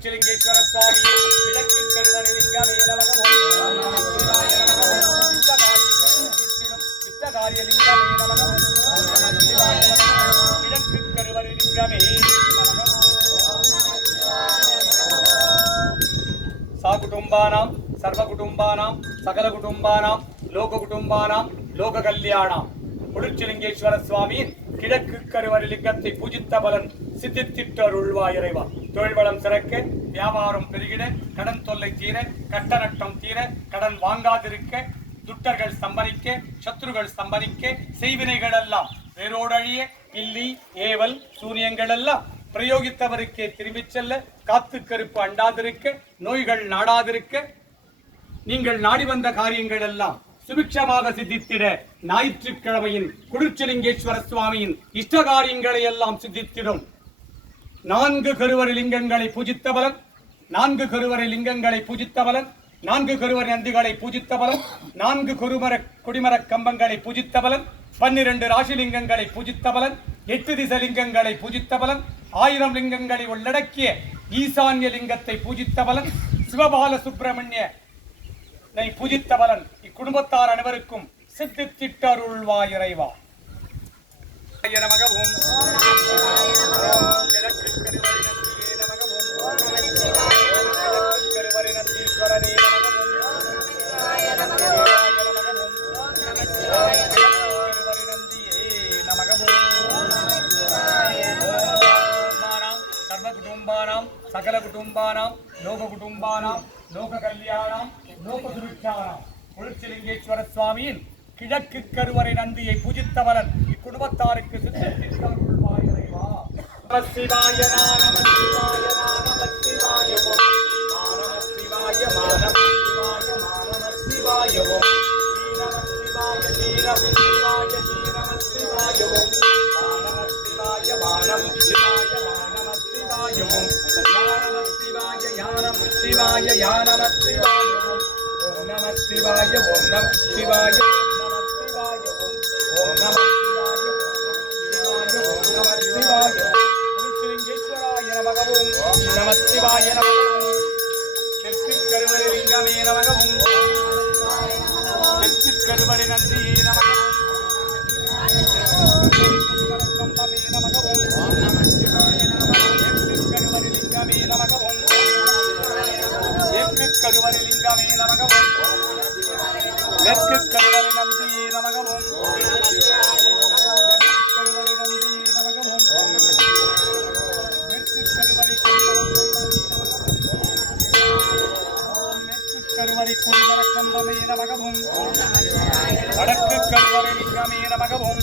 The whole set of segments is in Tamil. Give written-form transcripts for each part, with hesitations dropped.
குளிர்ச்சிலிங்கேஸ்வர சுவாமி கிழக்கு கருவறைலிங்கமே நமக இஷ்டகாரியலிங்கமே நமக கிழக்கு கருவறைலிங்கமே நமக சாகுடும்பானாம் சர்வகுடும்பானாம் சகலகுடும்பானாம் லோககுடும்பானாம் லோக கல்யாணம் குளிர்ச்சிலிங்கேஸ்வர சுவாமியின் கிழக்கு கருவறைலிங்கத்தை பூஜித்த பலன் சித்தித்திட்டருள்வாய் இறைவா. தொழில் வளம் சிறக்க, வியாபாரம் பெருகிட, கடன் தொல்லை தீர, கட்ட நட்டம் தீர, கடன் வாங்காதிருக்க, துட்டர்கள் ஸ்தம்பனிக்க, சத்ருகள் ஸ்தம்பனிக்க, செய்வினைகள் எல்லாம் வேரோடழிய, பில்லி ஏவல் சூனியங்கள் எல்லாம் பிரயோகித்தவருக்கே திரும்பிச் செல்ல, காத்து கருப்பு அண்டாதிருக்க, நோய்கள் நாடாதிருக்க, நீங்கள் நாடி வந்த காரியங்கள் எல்லாம் சுபிக்ஷமாக சித்தித்திட ஞாயிற்றுக்கிழமையின் குளிர்ச்சிலிங்கேஸ்வர சுவாமியின் இஷ்டகாரியங்களை எல்லாம் சித்தித்திடும். 4 கருவறை லிங்கங்களை பூஜித்த பலன், 4 கருவறை லிங்கங்களை பூஜித்த பலன், 4 கருவறை நந்திகளை பூஜித்த பலன், 4 கொடிமர கம்பங்களை பூஜித்த பலன், 12 ராசிலிங்கங்களை பூஜித்த பலன், 8 திசலிங்கங்களை பூஜித்த பலன், 1000 லிங்கங்களை உள்ளடக்கிய ஈசான்ய லிங்கத்தை பூஜித்த பலன், சிவபால சுப்பிரமணிய பூஜித்த பலன் இக்குடும்பத்தார் அனைவருக்கும் சித்தித்திட்டருள்வாய் இறைவா. நமகவும் கிழக்கு கருவறை நந்தியே நமகவும் கருவறை நந்தீஸ்வரனே நமகவும் கருவறை நந்தியே நமகவும் சர்வகுடும்பானாம் சகல குடும்பானாம் லோக குடும்பானாம் லோக கல்யாணம் லோக சுபிக்ஷானாம் குளிர்ச்சிலிங்கேஸ்வர சுவாமியின் கிழக்கு கருவறை நந்தியை பூஜித்த பலன் இக்குடும்பத்தாருக்கு சித்தித்திட்டருள்வாய் இறைவா. நம சிவாய நம சிவாய நம சிவாய நம சிவாய நம சிவாய நம சிவாய நம சிவாய நம சிவாய நம சிவாய நம சிவாய நம சிவாய நம சிவாய நம சிவாய நம சிவாய ஓம் நம சிவாய ஓம் நம சிவாய நம சிவாய ஓம் நம சிவாய ஓம் நம சிவாய குளிர்ச்சிலிங்கேஸ்வராய நமகவும் நம சிவாய நமகவும் தெற்கு கருவறை லிங்கமே நமகவும் தெற்கு கருவறை நந்தியே நமகவும் கம்பமே நமகவும் நம சிவாய தெற்கு கருவறை லிங்கமே நமகவும் தெற்கு கருவறை லிங்கமே நமகவும் தெற்கு கருவறை நந்தியே நமகவும் கருவறை நந்தியே நமகவும் தெற்கு கருவறை கருவறை குடிமர கம்பமே நமகவும் வடக்கு கருவறை லிங்கமே நமகவும்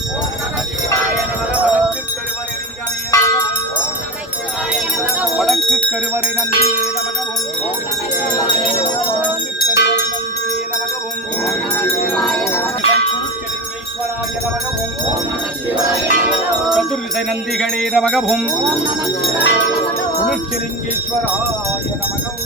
வடக்கு கருவறை லிங்கமே நமகவும் வடக்கு கருவறை நந்தியே நமகவும் சதுர்திசை நந்திகளே நமகவும் குளிர்ச்சிலிங்கேஸ்வராய நமகவும்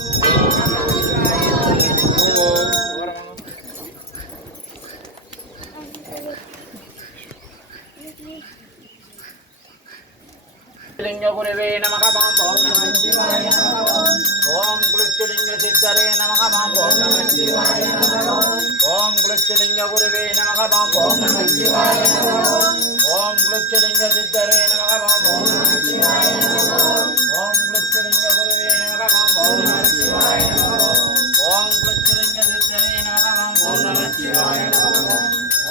लिंग गुरुवे नमः ओम नमः शिवाय ओम कुललिंग सिद्धरे नमः ओम नमः शिवाय ओम कुललिंग गुरुवे नमः ओम नमः शिवाय ओम कुललिंग सिद्धरे नमः ओम नमः शिवाय ओम कुललिंग गुरुवे नमः ओम नमः शिवाय ओम कुललिंग सिद्धरे नमः ओम नमः शिवाय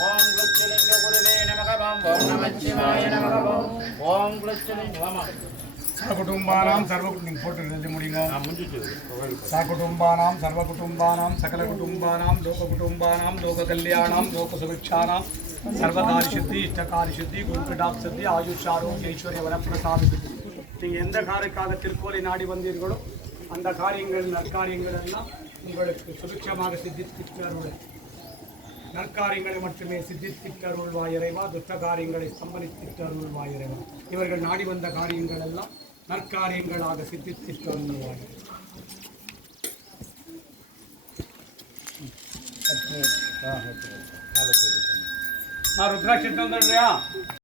ओम कुललिंग गुरुवे नमः ओम नमः शिवाय ओम कुललिंग சகுடும்பானாம் சகுடும்பானாம் சர்வகுடும்பானாம் சகல குடும்பானாம் லோக குடும்பானாம் லோக கல்யாணம் லோக சுபிக்ஷானாம் சர்வகாரி சித்தி இஷ்டகாரி சித்தி குருபிடாப் சித்தி ஆயுஷ் ஆரோக்கிய ஐஸ்வர்ய வரப்பிரசாத சித்தி. நீங்கள் எந்த காரியக்காக திருக்கோலை நாடி வந்தீர்களோ அந்த காரியங்கள் நற்காரியங்கள் எல்லாம் உங்களுக்கு சுபிக்ஷமாக சித்தித்திட்டருள். நற்காரியங்களை மட்டுமே சித்தித்திட்டருள்வாய் இறைவா. துஷ்ட காரியங்களை ஸ்தம்பனித்திட்டருள்வாய் இறைவா. இவர்கள் நாடி வந்த காரியங்கள் எல்லாம் நற்காரியங்களாக சித்தித்திட்டருள்வாய். நான் ருத்ராட்சத்தை வந்துடுறியா?